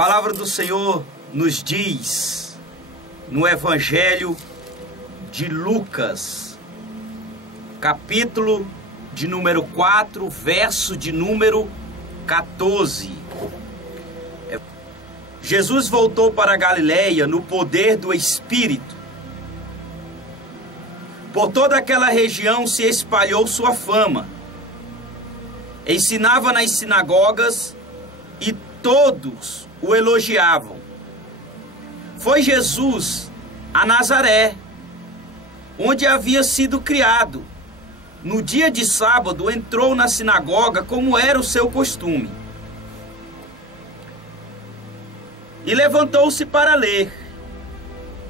palavra do Senhor nos diz no Evangelho de Lucas, capítulo de número 4, verso de número 14. Jesus voltou para a Galileia no poder do Espírito. Por toda aquela região se espalhou sua fama. Ensinava nas sinagogas e todos o elogiavam. Foi Jesus a Nazaré, onde havia sido criado. No dia de sábado entrou na sinagoga como era o seu costume. E levantou-se para ler.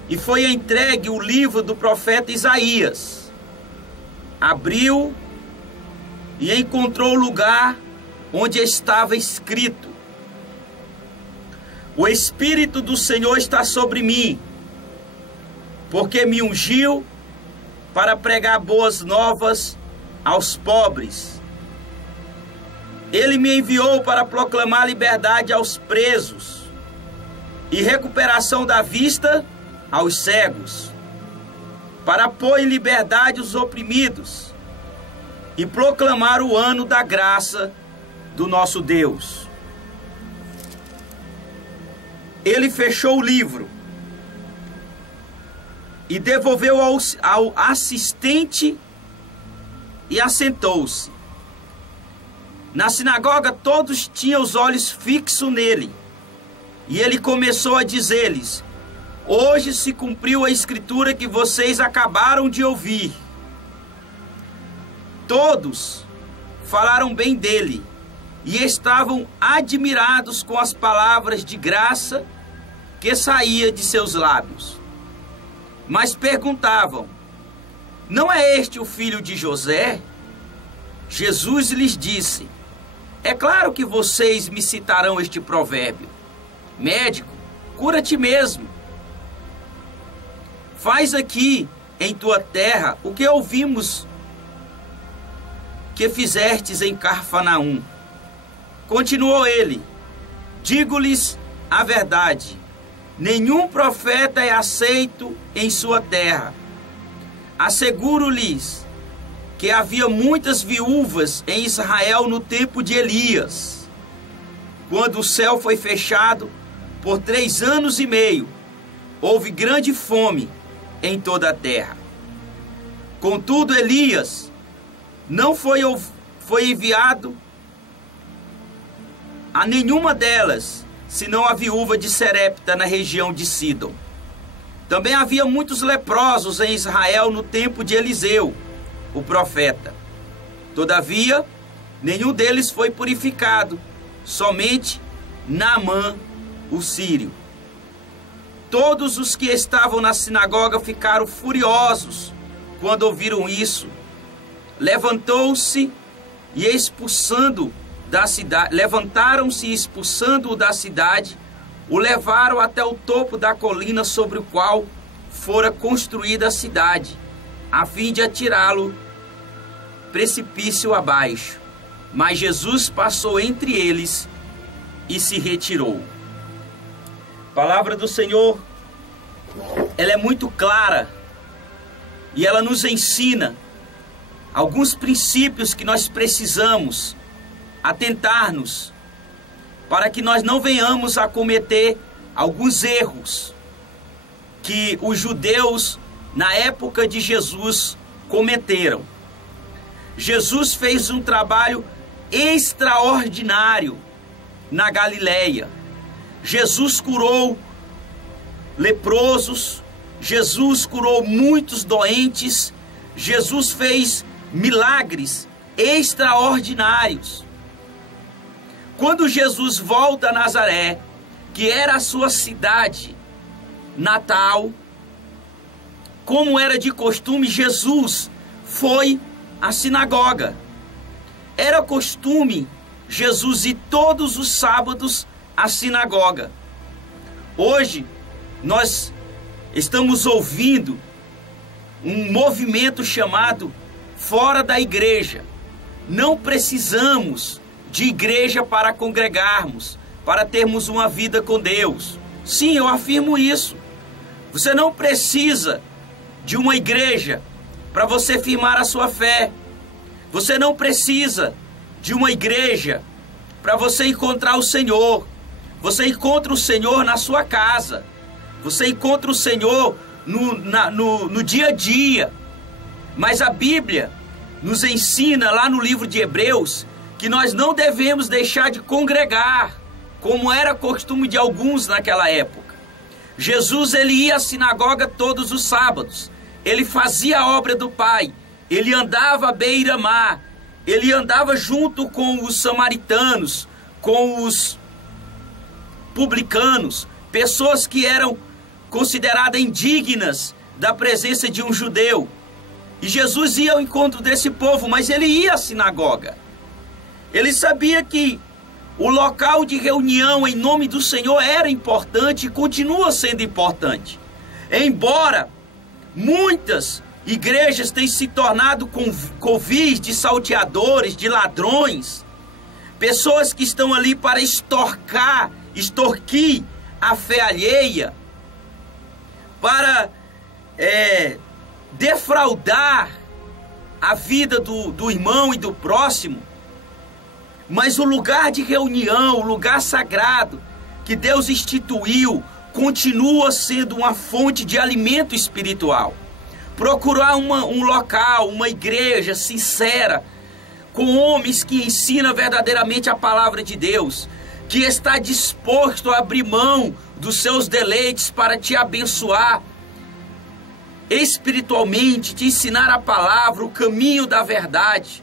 E foi entregue o livro do profeta Isaías. Abriu e encontrou o lugar onde estava escrito: O Espírito do Senhor está sobre mim, porque me ungiu para pregar boas novas aos pobres. Ele me enviou para proclamar liberdade aos presos e recuperação da vista aos cegos, para pôr em liberdade os oprimidos e proclamar o ano da graça do nosso Deus. Ele fechou o livro e devolveu ao assistente e assentou-se. Na sinagoga todos tinham os olhos fixos nele. E ele começou a dizer-lhes: Hoje se cumpriu a escritura que vocês acabaram de ouvir. Todos falaram bem dele e estavam admirados com as palavras de graça que saía de seus lábios. Mas perguntavam: Não é este o filho de José? Jesus lhes disse: É claro que vocês me citarão este provérbio: Médico, cura-te mesmo. Faz aqui em tua terra o que ouvimos que fizestes em Cafarnaum. Continuou ele: Digo-lhes a verdade, nenhum profeta é aceito em sua terra. Asseguro-lhes que havia muitas viúvas em Israel no tempo de Elias, quando o céu foi fechado por 3 anos e meio, houve grande fome em toda a terra. Contudo, Elias não foi enviado a nenhuma delas, senão a viúva de Serepta, na região de Sidom. Também havia muitos leprosos em Israel no tempo de Eliseu, o profeta. Todavia, nenhum deles foi purificado, somente Naamã, o sírio. Todos os que estavam na sinagoga ficaram furiosos quando ouviram isso. Levantaram-se e expulsando-o da cidade, o levaram até o topo da colina sobre o qual fora construída a cidade, a fim de atirá-lo precipício abaixo. Mas Jesus passou entre eles e se retirou. A palavra do Senhor, ela é muito clara e ela nos ensina alguns princípios que nós precisamos atentar-nos para que nós não venhamos a cometer alguns erros que os judeus na época de Jesus cometeram. Jesus fez um trabalho extraordinário na Galileia. Jesus curou leprosos, Jesus curou muitos doentes, Jesus fez milagres extraordinários. Quando Jesus volta a Nazaré, que era a sua cidade natal, como era de costume, Jesus foi à sinagoga. Era costume Jesus ir todos os sábados à sinagoga. Hoje, nós estamos ouvindo um movimento chamado Fora da Igreja. Não precisamos de igreja para congregarmos, para termos uma vida com Deus. Sim, eu afirmo isso. Você não precisa de uma igreja para você firmar a sua fé. Você não precisa de uma igreja para você encontrar o Senhor. Você encontra o Senhor na sua casa. Você encontra o Senhor no dia a dia. Mas a Bíblia nos ensina lá no livro de Hebreus que nós não devemos deixar de congregar, como era costume de alguns naquela época. Jesus, ele ia à sinagoga todos os sábados. Ele fazia a obra do Pai. Ele andava à beira-mar. Ele andava junto com os samaritanos, com os publicanos, pessoas que eram consideradas indignas da presença de um judeu. E Jesus ia ao encontro desse povo, mas ele ia à sinagoga. Ele sabia que o local de reunião em nome do Senhor era importante e continua sendo importante. Embora muitas igrejas tenham se tornado covis de salteadores, de ladrões, pessoas que estão ali para extorquir a fé alheia, para defraudar a vida do irmão e do próximo. Mas o lugar de reunião, o lugar sagrado que Deus instituiu, continua sendo uma fonte de alimento espiritual. Procurar um local, uma igreja sincera, com homens que ensinam verdadeiramente a palavra de Deus, que está disposto a abrir mão dos seus deleites para te abençoar espiritualmente, te ensinar a palavra, o caminho da verdade.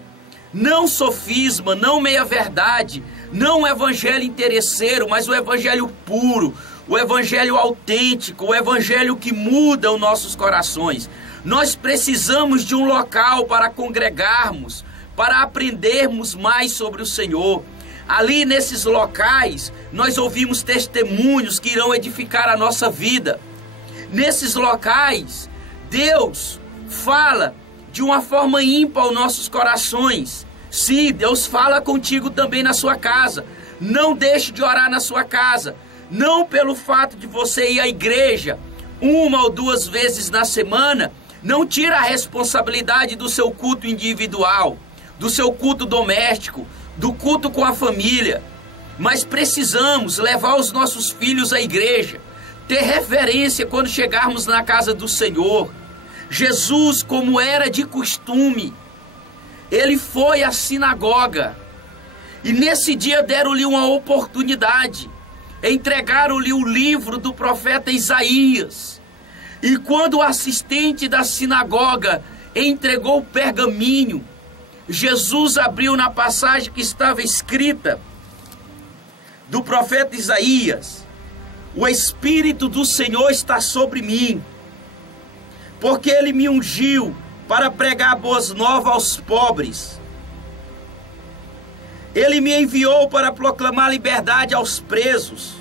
Não sofisma, não meia-verdade, não o evangelho interesseiro, mas o evangelho puro, o evangelho autêntico, o evangelho que muda os nossos corações. Nós precisamos de um local para congregarmos, para aprendermos mais sobre o Senhor. Ali nesses locais, nós ouvimos testemunhos que irão edificar a nossa vida. Nesses locais, Deus fala de uma forma ímpar aos nossos corações. Sim, Deus fala contigo também na sua casa. Não deixe de orar na sua casa. Não pelo fato de você ir à igreja 1 ou 2 vezes na semana, não tira a responsabilidade do seu culto individual, do seu culto doméstico, do culto com a família. Mas precisamos levar os nossos filhos à igreja, ter referência quando chegarmos na casa do Senhor. Jesus, como era de costume, ele foi à sinagoga. E nesse dia deram-lhe uma oportunidade. Entregaram-lhe o livro do profeta Isaías. E quando o assistente da sinagoga entregou o pergaminho, Jesus abriu na passagem que estava escrita do profeta Isaías: o Espírito do Senhor está sobre mim, porque ele me ungiu para pregar boas novas aos pobres. Ele me enviou para proclamar liberdade aos presos,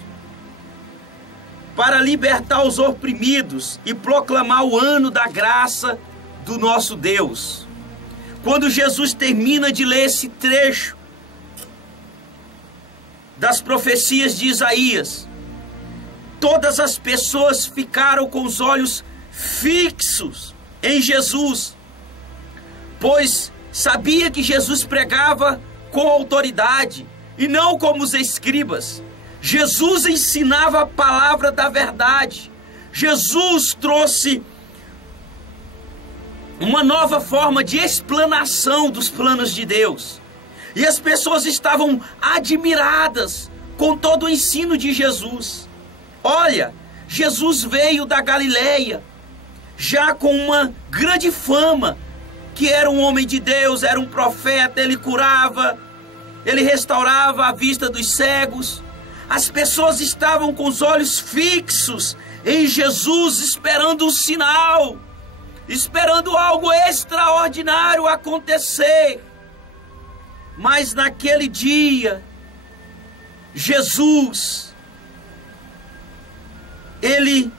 para libertar os oprimidos e proclamar o ano da graça do nosso Deus. Quando Jesus termina de ler esse trecho das profecias de Isaías, todas as pessoas ficaram com os olhos fixos em Jesus, pois sabia que Jesus pregava com autoridade e não como os escribas. Jesus ensinava a palavra da verdade. Jesus trouxe uma nova forma de explanação dos planos de Deus. E as pessoas estavam admiradas com todo o ensino de Jesus. Olha, Jesus veio da Galileia, já com uma grande fama, que era um homem de Deus, era um profeta, ele curava, ele restaurava a vista dos cegos. As pessoas estavam com os olhos fixos em Jesus, esperando um sinal, esperando algo extraordinário acontecer. Mas naquele dia, Jesus, ele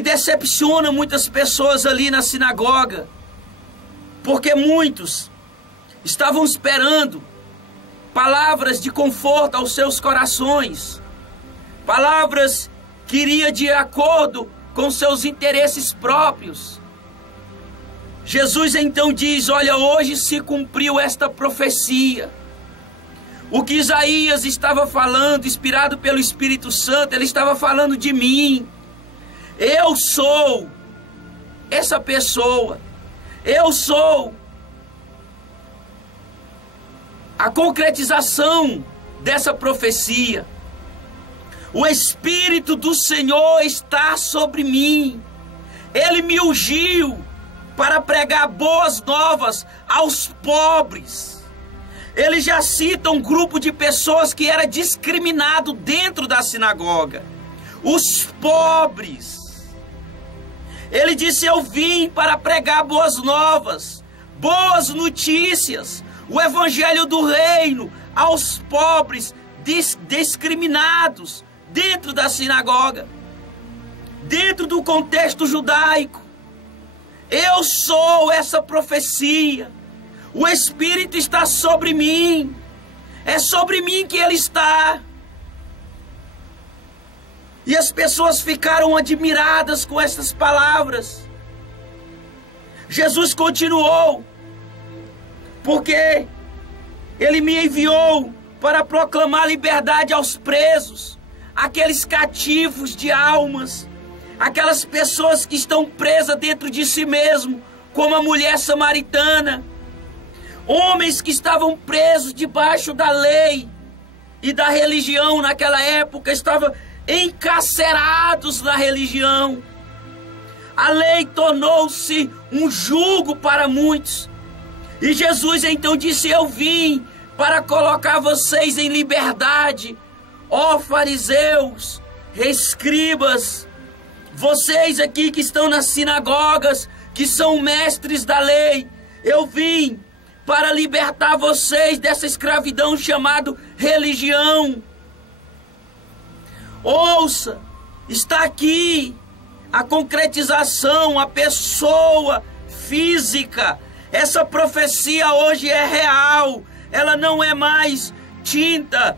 decepciona muitas pessoas ali na sinagoga, porque muitos estavam esperando palavras de conforto aos seus corações, palavras que iriam de acordo com seus interesses próprios. Jesus então diz: olha, hoje se cumpriu esta profecia. O que Isaías estava falando, inspirado pelo Espírito Santo, ele estava falando de mim. Eu sou essa pessoa. Eu sou a concretização dessa profecia. O Espírito do Senhor está sobre mim. Ele me ungiu para pregar boas novas aos pobres. Ele já cita um grupo de pessoas que era discriminado dentro da sinagoga. Os pobres. Ele disse: eu vim para pregar boas novas, boas notícias, o evangelho do reino aos pobres discriminados dentro da sinagoga, dentro do contexto judaico. Eu sou essa profecia. O Espírito está sobre mim. É sobre mim que Ele está. E as pessoas ficaram admiradas com essas palavras. Jesus continuou: porque Ele me enviou para proclamar liberdade aos presos, aqueles cativos de almas, aquelas pessoas que estão presas dentro de si mesmo, como a mulher samaritana, homens que estavam presos debaixo da lei e da religião naquela época, estavam encarcerados na religião. A lei tornou-se um jugo para muitos. E Jesus então disse: eu vim para colocar vocês em liberdade, ó fariseus, escribas, vocês aqui que estão nas sinagogas, que são mestres da lei. Eu vim para libertar vocês dessa escravidão chamada religião. Ouça, está aqui a concretização, a pessoa física. Essa profecia hoje é real. Ela não é mais tinta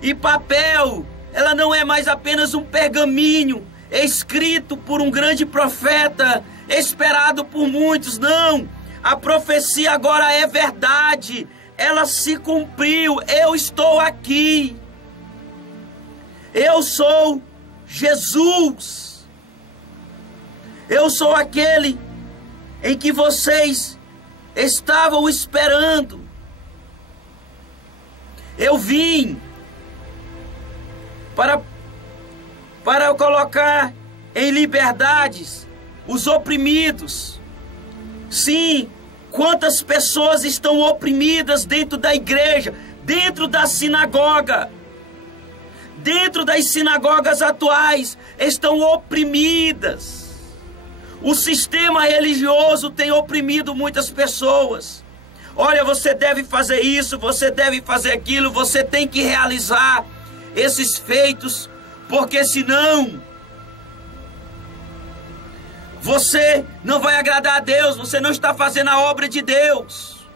e papel. Ela não é mais apenas um pergaminho escrito por um grande profeta, esperado por muitos. Não, a profecia agora é verdade. Ela se cumpriu. Eu estou aqui. Eu sou Jesus. Eu sou aquele em que vocês estavam esperando. Eu vim para colocar em liberdades os oprimidos. Sim, quantas pessoas estão oprimidas dentro da igreja, dentro da sinagoga. Dentro das sinagogas atuais estão oprimidas. O sistema religioso tem oprimido muitas pessoas. Olha, você deve fazer isso, você deve fazer aquilo, você tem que realizar esses feitos, porque senão você não vai agradar a Deus, você não está fazendo a obra de Deus.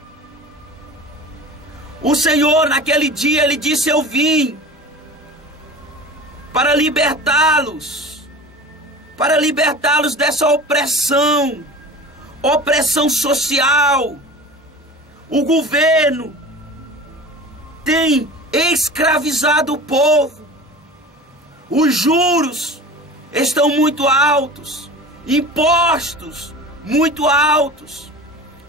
O Senhor, naquele dia, Ele disse: eu vim para libertá-los dessa opressão social. O governo tem escravizado o povo. Os juros estão muito altos, impostos muito altos.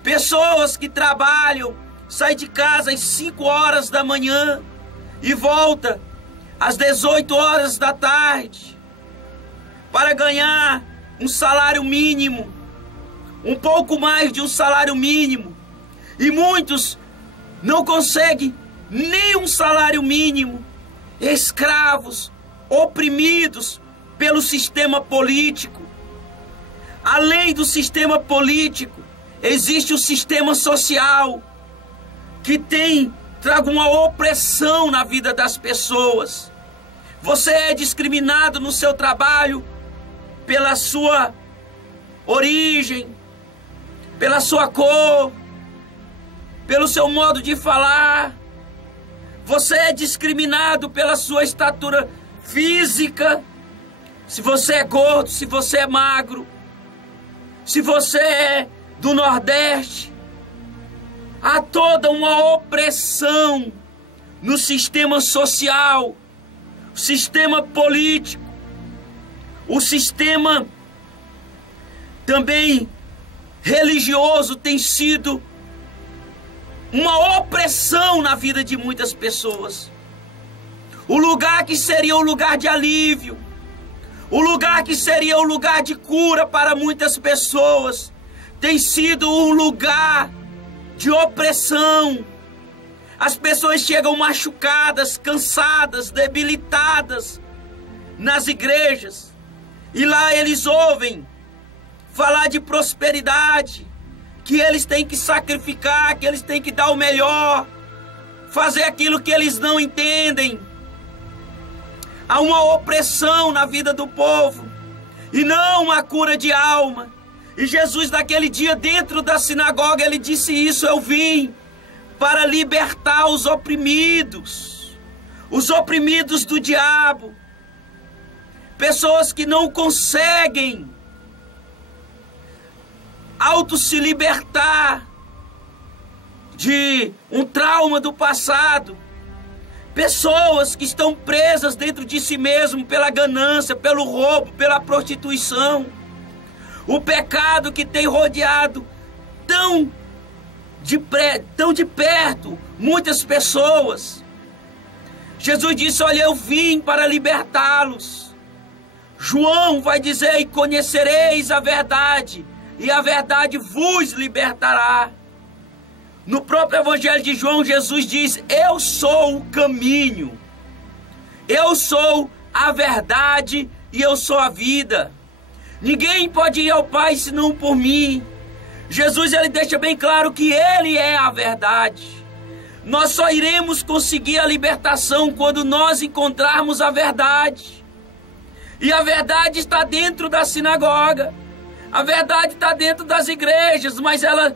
Pessoas que trabalham, saem de casa às 5 horas da manhã e voltam às 18 horas da tarde para ganhar um salário mínimo, um pouco mais de um salário mínimo. E muitos não conseguem nem um salário mínimo, escravos, oprimidos pelo sistema político. Além do sistema político, existe o sistema social, que traga uma opressão na vida das pessoas. Você é discriminado no seu trabalho pela sua origem, pela sua cor, pelo seu modo de falar. você é discriminado pela sua estatura física, se você é gordo, se você é magro, se você é do Nordeste. Há toda uma opressão no sistema social, o sistema político, o sistema também religioso tem sido uma opressão na vida de muitas pessoas. O lugar que seria o lugar de alívio, o lugar que seria o lugar de cura para muitas pessoas, tem sido um lugar de opressão. As pessoas chegam machucadas, cansadas, debilitadas nas igrejas, e lá eles ouvem falar de prosperidade, que eles têm que sacrificar, que eles têm que dar o melhor, fazer aquilo que eles não entendem. Há uma opressão na vida do povo, e não uma cura de alma. E Jesus, naquele dia, dentro da sinagoga, ele disse isso: eu vim para libertar os oprimidos do diabo, pessoas que não conseguem se libertar de um trauma do passado, pessoas que estão presas dentro de si mesmo pela ganância, pelo roubo, pela prostituição, o pecado que tem rodeado tão de perto muitas pessoas. Jesus disse: olha, eu vim para libertá-los. João vai dizer: e conhecereis a verdade, e a verdade vos libertará. No próprio Evangelho de João, Jesus diz: eu sou o caminho, eu sou a verdade e eu sou a vida. Ninguém pode ir ao Pai senão por mim. Jesus, ele deixa bem claro que ele é a verdade. Nós só iremos conseguir a libertação quando nós encontrarmos a verdade. E a verdade está dentro da sinagoga. A verdade está dentro das igrejas, mas ela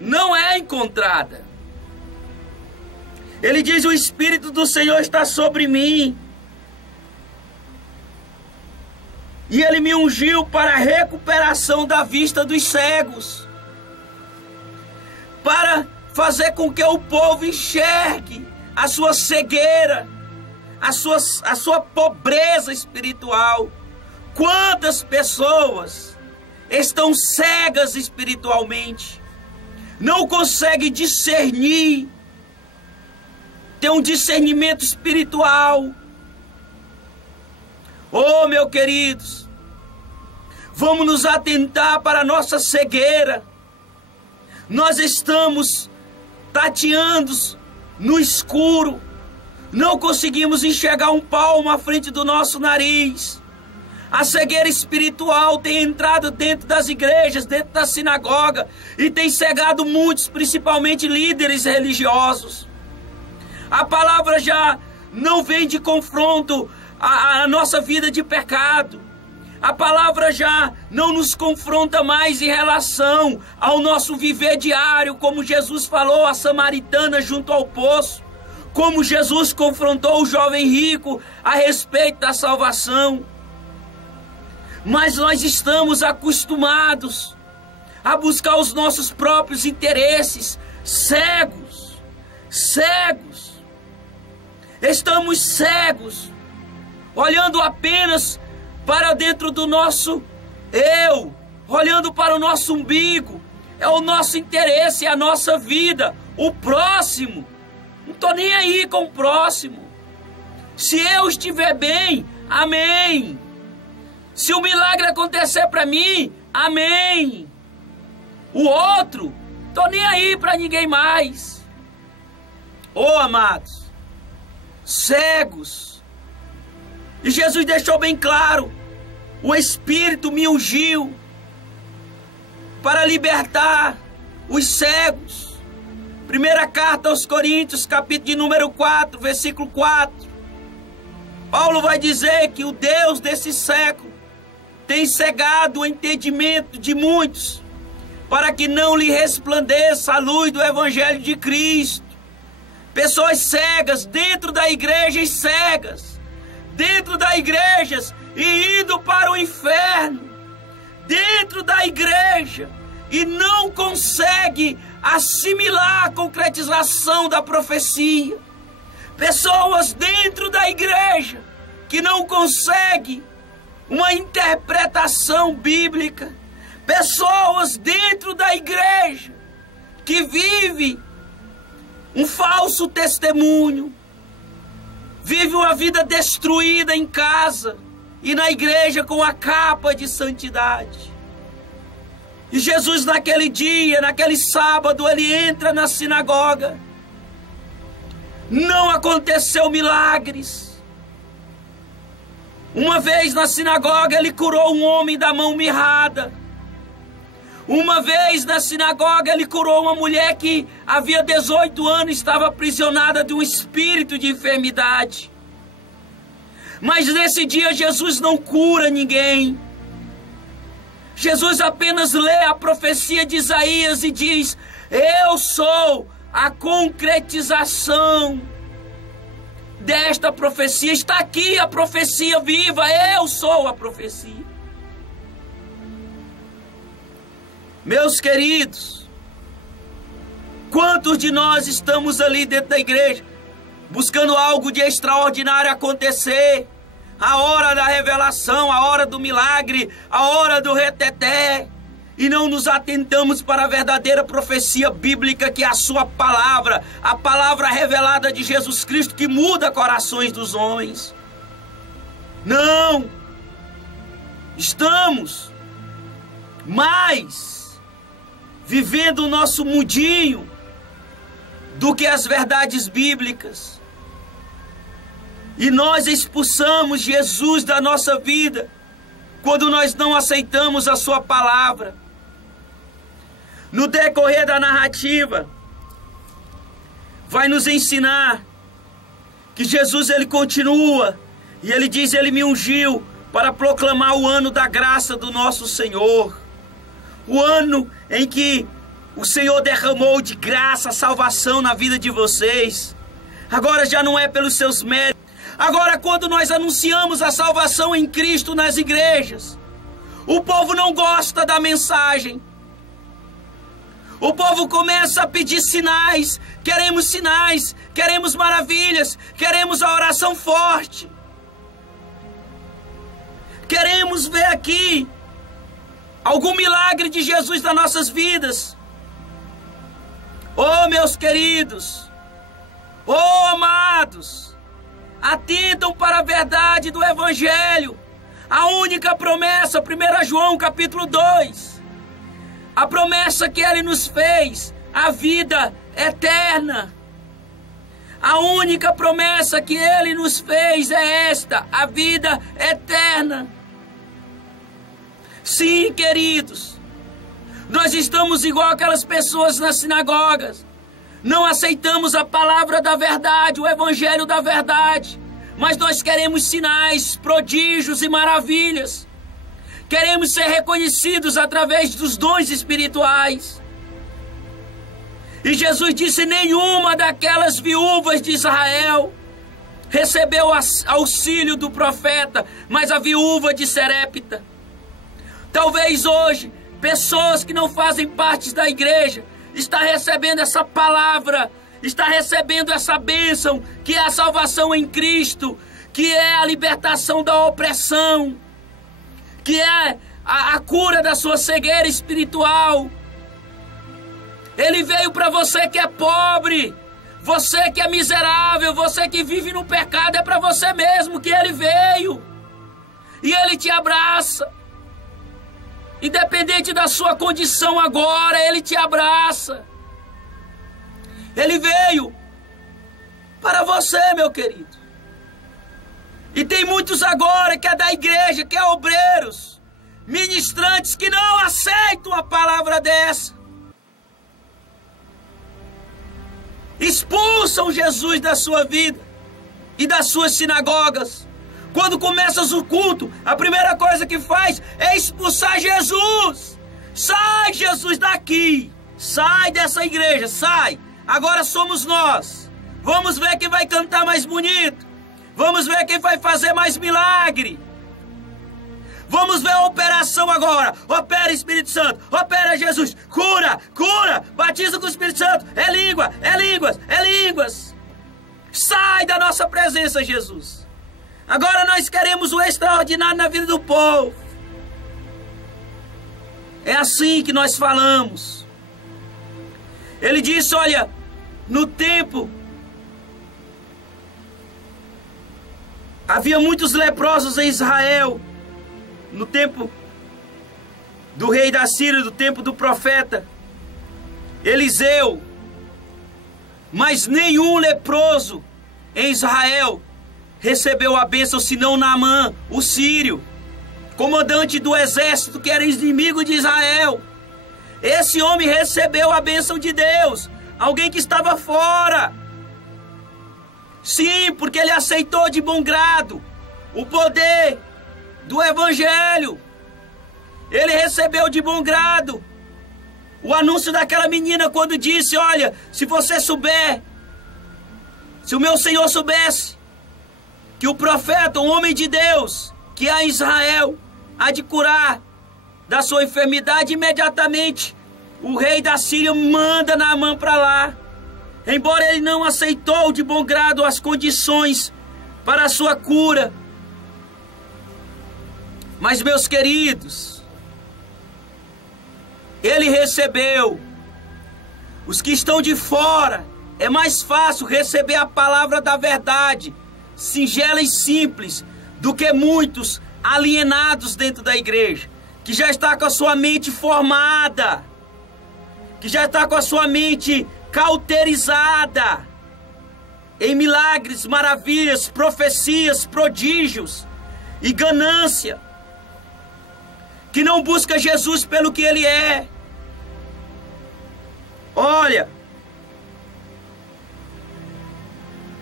não é encontrada. Ele diz: o Espírito do Senhor está sobre mim, e ele me ungiu para a recuperação da vista dos cegos, para fazer com que o povo enxergue a sua cegueira, a sua pobreza espiritual. Quantas pessoas estão cegas espiritualmente, não conseguem discernir, ter um discernimento espiritual. Oh, meus queridos, vamos nos atentar para a nossa cegueira. Nós estamos tateando no escuro, não conseguimos enxergar um palmo à frente do nosso nariz. A cegueira espiritual tem entrado dentro das igrejas, dentro da sinagoga, e tem cegado muitos, principalmente líderes religiosos. A palavra já não vem de confronto à nossa vida de pecado. A palavra já não nos confronta mais em relação ao nosso viver diário, como Jesus falou à samaritana junto ao poço, como Jesus confrontou o jovem rico a respeito da salvação. Mas nós estamos acostumados a buscar os nossos próprios interesses, cegos. Estamos cegos, olhando apenas para dentro do nosso eu, olhando para o nosso umbigo. É o nosso interesse, é a nossa vida, o próximo. Não estou nem aí com o próximo. Se eu estiver bem, amém. Se o milagre acontecer para mim, amém. O outro, estou nem aí para ninguém mais. Oh, amados, cegos. E Jesus deixou bem claro: o Espírito me ungiu para libertar os cegos. Primeira carta aos Coríntios, capítulo de número 4, versículo 4. Paulo vai dizer que o Deus desse século tem cegado o entendimento de muitos, para que não lhe resplandeça a luz do Evangelho de Cristo, pessoas cegas dentro da igreja e cegas, dentro da igreja e indo para o inferno, dentro da igreja e não consegue assimilar a concretização da profecia. Pessoas dentro da igreja que não conseguem uma interpretação bíblica. Pessoas dentro da igreja que vivem um falso testemunho, vivem uma vida destruída em casa e na igreja com a capa de santidade. E Jesus naquele dia, naquele sábado, ele entra na sinagoga. Não aconteceu milagres. Uma vez na sinagoga ele curou um homem da mão mirrada. Uma vez na sinagoga ele curou uma mulher que havia 18 anos estava aprisionada de um espírito de enfermidade. Mas nesse dia Jesus não cura ninguém. Jesus apenas lê a profecia de Isaías e diz: eu sou a concretização desta profecia. Está aqui a profecia viva, eu sou a profecia. Meus queridos, quantos de nós estamos ali dentro da igreja buscando algo de extraordinário acontecer? A hora da revelação, a hora do milagre, a hora do reteté, e não nos atentamos para a verdadeira profecia bíblica, que é a sua palavra, a palavra revelada de Jesus Cristo, que muda corações dos homens. Não! Estamos mais vivendo o nosso mundinho do que as verdades bíblicas. E nós expulsamos Jesus da nossa vida quando nós não aceitamos a sua palavra. No decorrer da narrativa, vai nos ensinar que Jesus ele continua e ele diz: ele me ungiu para proclamar o ano da graça do nosso Senhor. O ano em que o Senhor derramou de graça a salvação na vida de vocês. Agora já não é pelos seus méritos. Agora, quando nós anunciamos a salvação em Cristo nas igrejas, o povo não gosta da mensagem. O povo começa a pedir sinais, queremos maravilhas, queremos a oração forte. Queremos ver aqui algum milagre de Jesus nas nossas vidas. Oh, meus queridos, oh, amados, atentam para a verdade do Evangelho. A única promessa, 1 João capítulo 2. A promessa que Ele nos fez, a vida eterna. A única promessa que Ele nos fez é esta, a vida eterna. Sim, queridos, nós estamos igual aquelas pessoas nas sinagogas. Não aceitamos a palavra da verdade, o evangelho da verdade, mas nós queremos sinais, prodígios e maravilhas. Queremos ser reconhecidos através dos dons espirituais. E Jesus disse: nenhuma daquelas viúvas de Israel recebeu auxílio do profeta, mas a viúva de Serepta. Talvez hoje, pessoas que não fazem parte da igreja está recebendo essa palavra, está recebendo essa bênção, que é a salvação em Cristo, que é a libertação da opressão, que é a cura da sua cegueira espiritual. Ele veio para você que é pobre, você que é miserável, você que vive no pecado, é para você mesmo que Ele veio. E Ele te abraça. Independente da sua condição agora, Ele te abraça. Ele veio para você, meu querido. E tem muitos agora que é da igreja, que é obreiros, ministrantes, que não aceitam a palavra dessa. Expulsam Jesus da sua vida e das suas sinagogas. Quando começas o culto, a primeira coisa que faz é expulsar Jesus. Sai, Jesus, daqui. Sai dessa igreja, sai. Agora somos nós. Vamos ver quem vai cantar mais bonito. Vamos ver quem vai fazer mais milagre. Vamos ver a operação agora. Opera Espírito Santo. Opera Jesus. Cura, cura. Batiza com o Espírito Santo. É língua, é línguas, é línguas. Sai da nossa presença, Jesus. Agora nós queremos o extraordinário na vida do povo. É assim que nós falamos. Ele disse, olha, no tempo havia muitos leprosos em Israel. No tempo do rei da Síria, do tempo do profeta Eliseu. Mas nenhum leproso em Israel recebeu a bênção, senão Naamã, o sírio, comandante do exército que era inimigo de Israel. Esse homem recebeu a bênção de Deus. Alguém que estava fora. Sim, porque ele aceitou de bom grado o poder do evangelho. Ele recebeu de bom grado o anúncio daquela menina quando disse, olha, se você souber, se o meu Senhor soubesse que o profeta, o homem de Deus, que há em Israel, há de curar da sua enfermidade, imediatamente o rei da Síria manda Naamã para lá. Embora ele não aceitou de bom grado as condições para a sua cura. Mas, meus queridos, ele recebeu. Os que estão de fora, é mais fácil receber a palavra da verdade, singela e simples, do que muitos alienados dentro da igreja, que já está com a sua mente formada, que já está com a sua mente cauterizada em milagres, maravilhas, profecias, prodígios e ganância, que não busca Jesus pelo que ele é. Olha,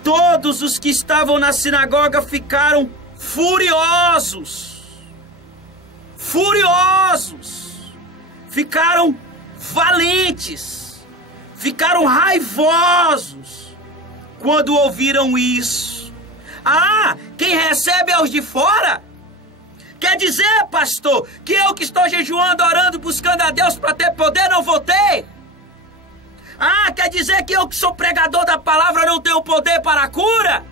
todos os que estavam na sinagoga ficaram furiosos, ficaram valentes, ficaram raivosos quando ouviram isso. Ah, quem recebe é os de fora? Quer dizer, pastor, que eu que estou jejuando, orando, buscando a Deus para ter poder, não vou ter? Ah, quer dizer que eu que sou pregador da palavra não tenho poder para a cura?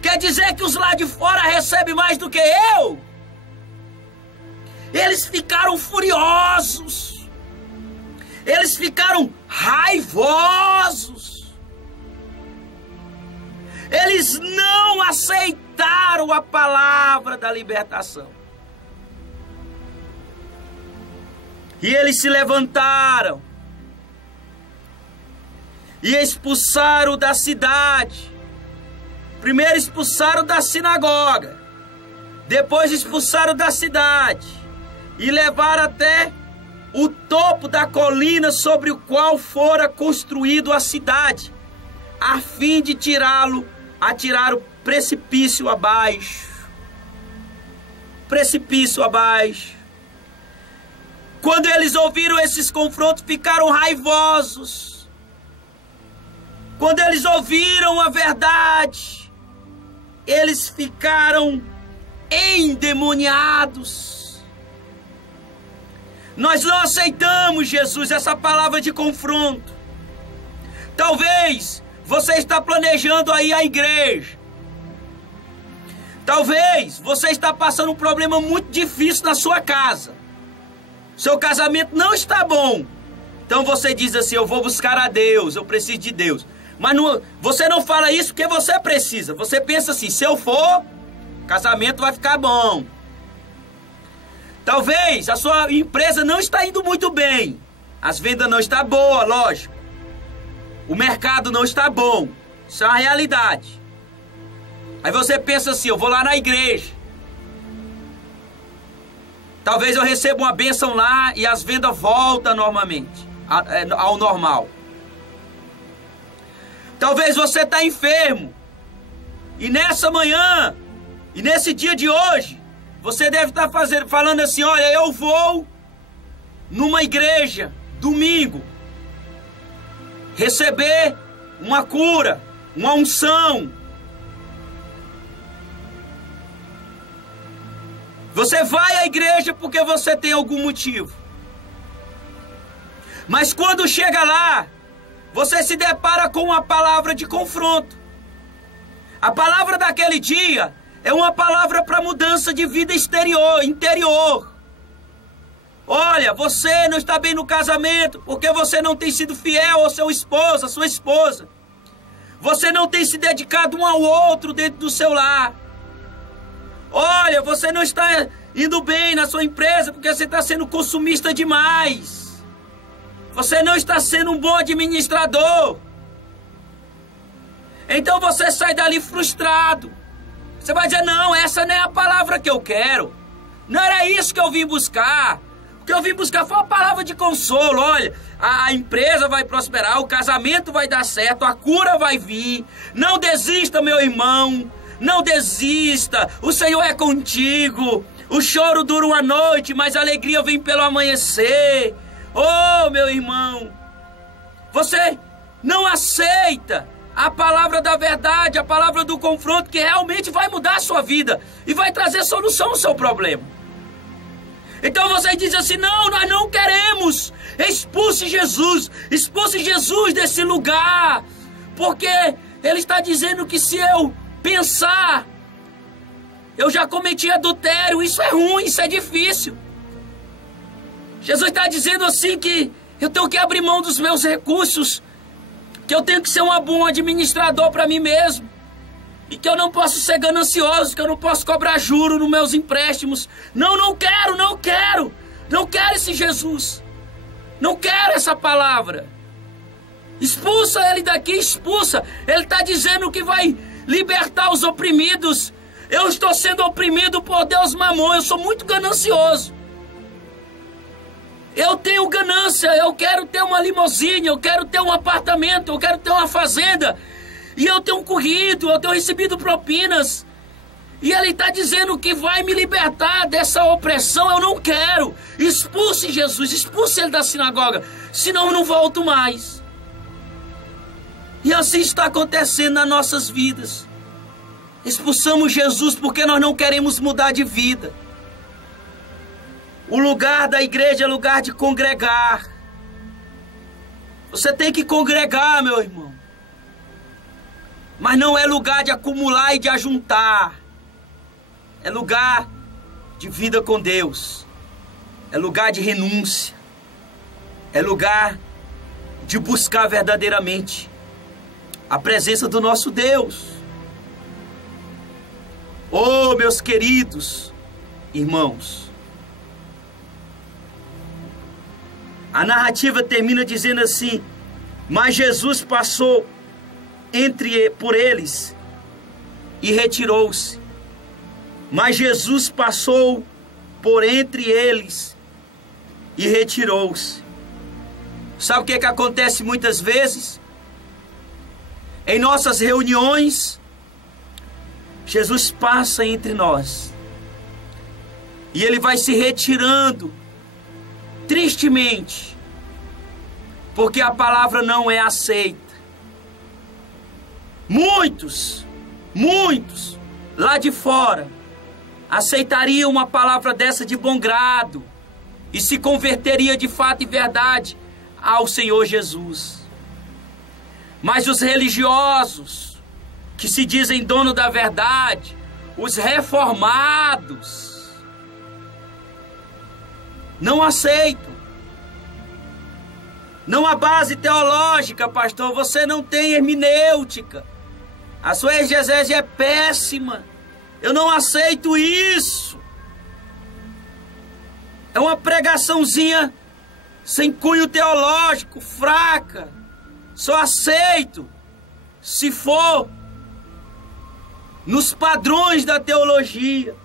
Quer dizer que os lá de fora recebem mais do que eu? Eles ficaram furiosos. Eles ficaram raivosos. Eles não aceitaram a palavra da libertação. E eles se levantaram e expulsaram da cidade. Primeiro expulsaram da sinagoga, depois expulsaram da cidade e levaram até o topo da colina sobre o qual fora construído a cidade, a fim de atirar o precipício abaixo. Precipício abaixo. Quando eles ouviram esses confrontos, ficaram raivosos. Quando eles ouviram a verdade, eles ficaram endemoniados. Nós não aceitamos, Jesus, essa palavra de confronto. Talvez você está planejando aí a igreja. Talvez você está passando um problema muito difícil na sua casa. Seu casamento não está bom. Então você diz assim, eu vou buscar a Deus, eu preciso de Deus. Mas não, você não fala isso porque você precisa. Você pensa assim, se eu for, o casamento vai ficar bom. Talvez a sua empresa não está indo muito bem. As vendas não estão boas, lógico. O mercado não está bom. Isso é uma realidade. Aí você pensa assim, eu vou lá na igreja. Talvez eu receba uma bênção lá e as vendas voltam normalmente, ao normal. Talvez você está enfermo. E nessa manhã, e nesse dia de hoje, você deve estar falando assim, olha, eu vou numa igreja, domingo, receber uma cura, uma unção. Você vai à igreja porque você tem algum motivo. Mas quando chega lá, você se depara com uma palavra de confronto. A palavra daquele dia é uma palavra para mudança de vida interior. Olha, você não está bem no casamento porque você não tem sido fiel ao seu esposo, à sua esposa. Você não tem se dedicado um ao outro dentro do seu lar. Olha, você não está indo bem na sua empresa porque você está sendo consumista demais. Você não está sendo um bom administrador. Então você sai dali frustrado. Você vai dizer, não, essa não é a palavra que eu quero. Não era isso que eu vim buscar. O que eu vim buscar foi uma palavra de consolo. Olha, a empresa vai prosperar, o casamento vai dar certo, a cura vai vir. Não desista, meu irmão. Não desista. O Senhor é contigo. O choro dura uma noite, mas a alegria vem pelo amanhecer. Oh, meu irmão. Você não aceita a palavra da verdade, a palavra do confronto, que realmente vai mudar a sua vida e vai trazer solução ao seu problema. Então você diz assim, não, nós não queremos. Expulse Jesus desse lugar, porque ele está dizendo que se eu pensar, eu já cometi adultério, isso é ruim, isso é difícil. Jesus está dizendo assim que eu tenho que abrir mão dos meus recursos, que eu tenho que ser um bom administrador para mim mesmo, e que eu não posso ser ganancioso, que eu não posso cobrar juros nos meus empréstimos. Não quero esse Jesus, não quero essa palavra. Expulsa ele daqui, expulsa. Ele está dizendo que vai libertar os oprimidos. Eu estou sendo oprimido por Deus Mamon, eu sou muito ganancioso. Eu tenho ganância, eu quero ter uma limusine, eu quero ter um apartamento, eu quero ter uma fazenda. E eu tenho corrido, eu tenho recebido propinas. E ele está dizendo que vai me libertar dessa opressão, eu não quero. Expulse Jesus, expulse ele da sinagoga, senão eu não volto mais. E assim está acontecendo nas nossas vidas. Expulsamos Jesus porque nós não queremos mudar de vida. O lugar da igreja é lugar de congregar. Você tem que congregar, meu irmão. Mas não é lugar de acumular e de ajuntar. É lugar de vida com Deus. É lugar de renúncia. É lugar de buscar verdadeiramente a presença do nosso Deus. Oh, meus queridos irmãos. A narrativa termina dizendo assim: mas Jesus passou por eles e retirou-se. Mas Jesus passou por entre eles e retirou-se. Sabe o que acontece muitas vezes? Em nossas reuniões, Jesus passa entre nós e ele vai se retirando tristemente, porque a palavra não é aceita. Muitos lá de fora aceitariam uma palavra dessa de bom grado e se converteria de fato e verdade ao Senhor Jesus. Mas os religiosos, que se dizem dono da verdade, os reformados, não aceitam. Não há base teológica, pastor. Você não tem hermenêutica. A sua exegese é péssima. Eu não aceito isso. É uma pregaçãozinha sem cunho teológico, fraca. Só aceito se for nos padrões da teologia.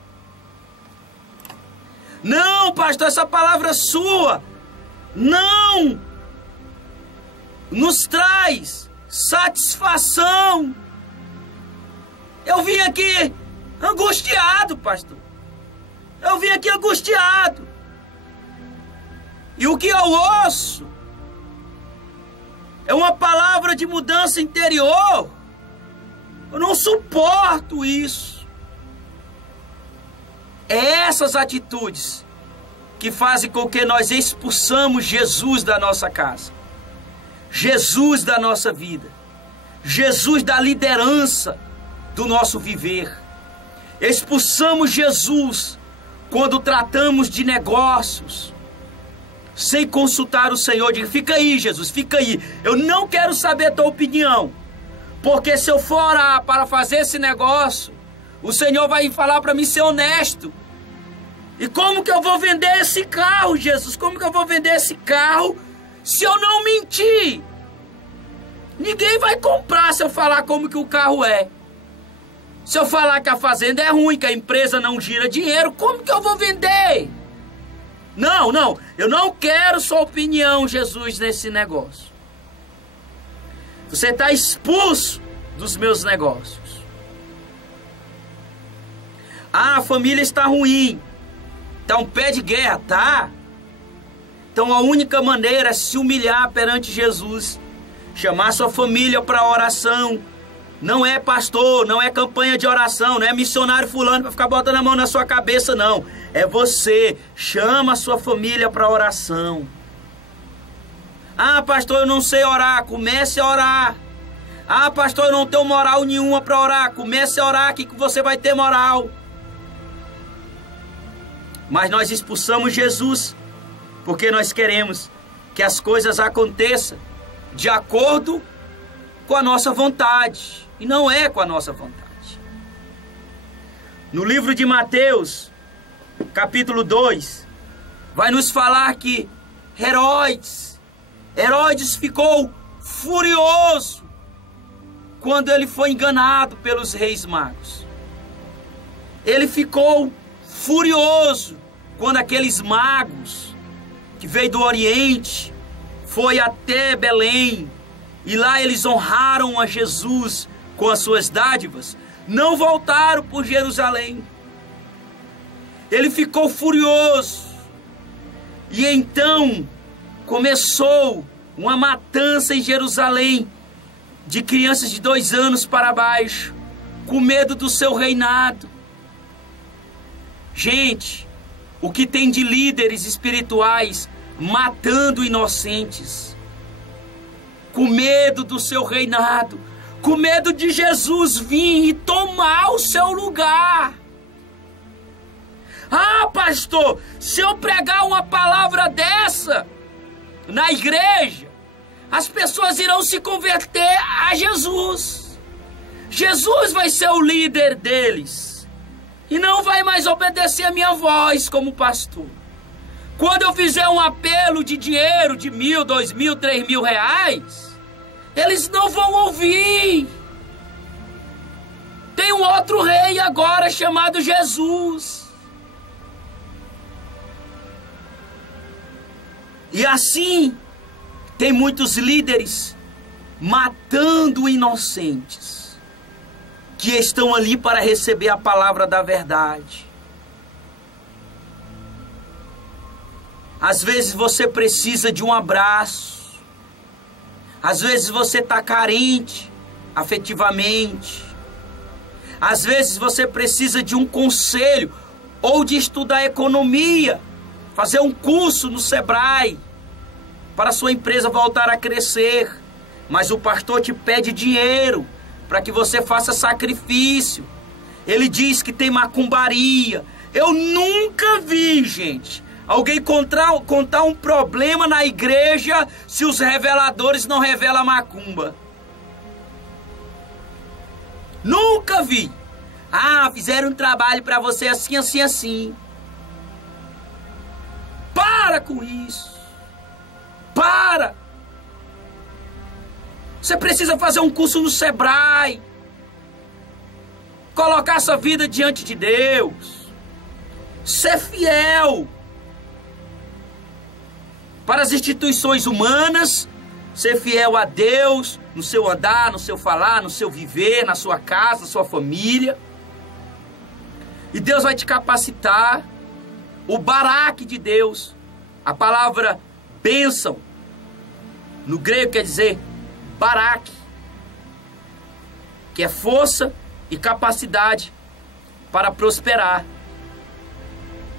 Não, pastor, essa palavra sua não nos traz satisfação. Eu vim aqui angustiado, pastor. Eu vim aqui angustiado. E o que eu ouço é uma palavra de mudança interior. Eu não suporto isso. É essas atitudes que fazem com que nós expulsamos Jesus da nossa casa, Jesus da nossa vida, Jesus da liderança do nosso viver. Expulsamos Jesus quando tratamos de negócios, sem consultar o Senhor. Diga: fica aí, Jesus, fica aí. Eu não quero saber a tua opinião, porque se eu for orar para fazer esse negócio, o Senhor vai falar para mim ser honesto. E como que eu vou vender esse carro, Jesus? Como que eu vou vender esse carro se eu não mentir? Ninguém vai comprar se eu falar como que o carro é. Se eu falar que a fazenda é ruim, que a empresa não gira dinheiro, como que eu vou vender? Não, eu não quero sua opinião, Jesus, nesse negócio. Você está expulso dos meus negócios. Ah, a família está ruim. Está um pé de guerra, tá? Então a única maneira é se humilhar perante Jesus. Chamar sua família para oração. Não é pastor, não é campanha de oração, não é missionário fulano para ficar botando a mão na sua cabeça, não. É você. Chama a sua família para oração. Ah, pastor, eu não sei orar. Comece a orar. Ah, pastor, eu não tenho moral nenhuma para orar. Comece a orar que você vai ter moral. Mas nós expulsamos Jesus porque nós queremos que as coisas aconteçam de acordo com a nossa vontade. E não é com a nossa vontade. No livro de Mateus, capítulo 2, vai nos falar que Herodes ficou furioso quando ele foi enganado pelos reis magos. Ele ficou furioso quando aqueles magos que veio do Oriente foi até Belém e lá eles honraram a Jesus com as suas dádivas, não voltaram por Jerusalém. Ele ficou furioso e então começou uma matança em Jerusalém de crianças de 2 anos para baixo, com medo do seu reinado. Gente, o que tem de líderes espirituais matando inocentes, com medo do seu reinado, com medo de Jesus vir e tomar o seu lugar. Ah, pastor, se eu pregar uma palavra dessa na igreja, as pessoas irão se converter a Jesus. Jesus vai ser o líder deles e não vai mais obedecer a minha voz como pastor. Quando eu fizer um apelo de dinheiro de 1.000, 2.000, 3.000 reais, eles não vão ouvir. Tem um outro rei agora chamado Jesus. E assim, tem muitos líderes matando inocentes que estão ali para receber a palavra da verdade. Às vezes você precisa de um abraço. Às vezes você está carente afetivamente. Às vezes você precisa de um conselho ou de estudar economia, fazer um curso no Sebrae para a sua empresa voltar a crescer. Mas o pastor te pede dinheiro para que você faça sacrifício. Ele diz que tem macumbaria. Eu nunca vi, gente, alguém contar um problema na igreja se os reveladores não revelam macumba. Nunca vi. Ah, fizeram um trabalho para você assim, assim, assim. Para com isso. Para. Você precisa fazer um curso no Sebrae. Colocar sua vida diante de Deus. Ser fiel para as instituições humanas, ser fiel a Deus no seu andar, no seu falar, no seu viver, na sua casa, na sua família. E Deus vai te capacitar. O baraque de Deus, a palavra bênção, no grego quer dizer baraque. que é força e capacidade para prosperar.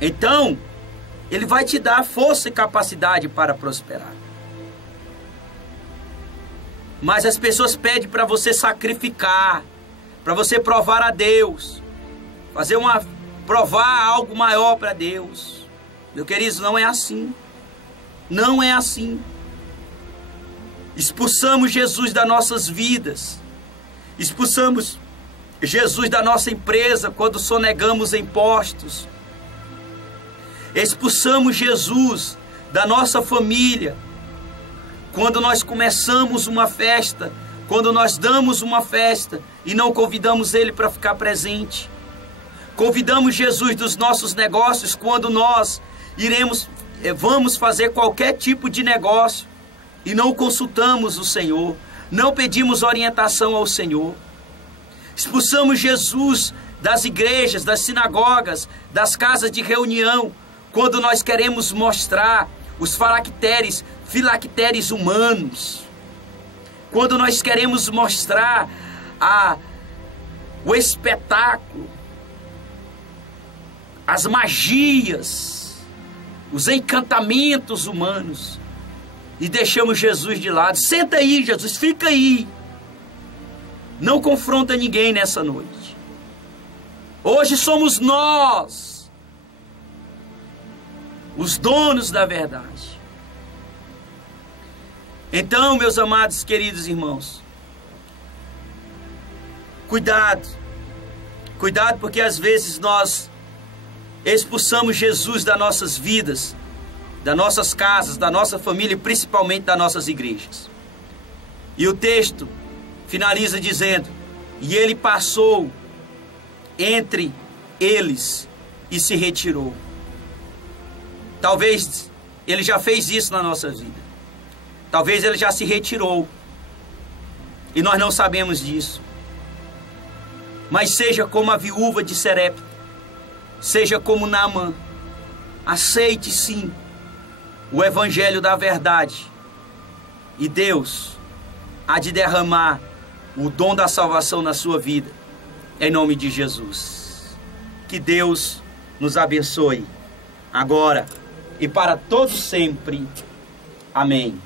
Então, Ele vai te dar força e capacidade para prosperar. Mas as pessoas pedem para você sacrificar, para você provar a Deus, provar algo maior para Deus. Meu querido, não é assim. Não é assim. Expulsamos Jesus das nossas vidas. Expulsamos Jesus da nossa empresa quando sonegamos impostos. Expulsamos Jesus da nossa família quando nós começamos uma festa, quando nós damos uma festa e não convidamos Ele para ficar presente. Convidamos Jesus dos nossos negócios quando nós vamos fazer qualquer tipo de negócio e não consultamos o Senhor, não pedimos orientação ao Senhor. Expulsamos Jesus das igrejas, das sinagogas, das casas de reunião, quando nós queremos mostrar os filactéries humanos, quando nós queremos mostrar o espetáculo, as magias, os encantamentos humanos, e deixamos Jesus de lado. Senta aí, Jesus, fica aí. Não confronta ninguém nessa noite. Hoje somos nós os donos da verdade. Então, meus amados, queridos irmãos, cuidado, porque às vezes nós expulsamos Jesus das nossas vidas, das nossas casas, da nossa família e principalmente das nossas igrejas. E o texto finaliza dizendo: e ele passou entre eles e se retirou. Talvez ele já fez isso na nossa vida. Talvez ele já se retirou e nós não sabemos disso. Mas seja como a viúva de Serepta, seja como Naamã, aceite sim o evangelho da verdade, e Deus há de derramar o dom da salvação na sua vida, em nome de Jesus. Que Deus nos abençoe agora e para todos sempre. Amém.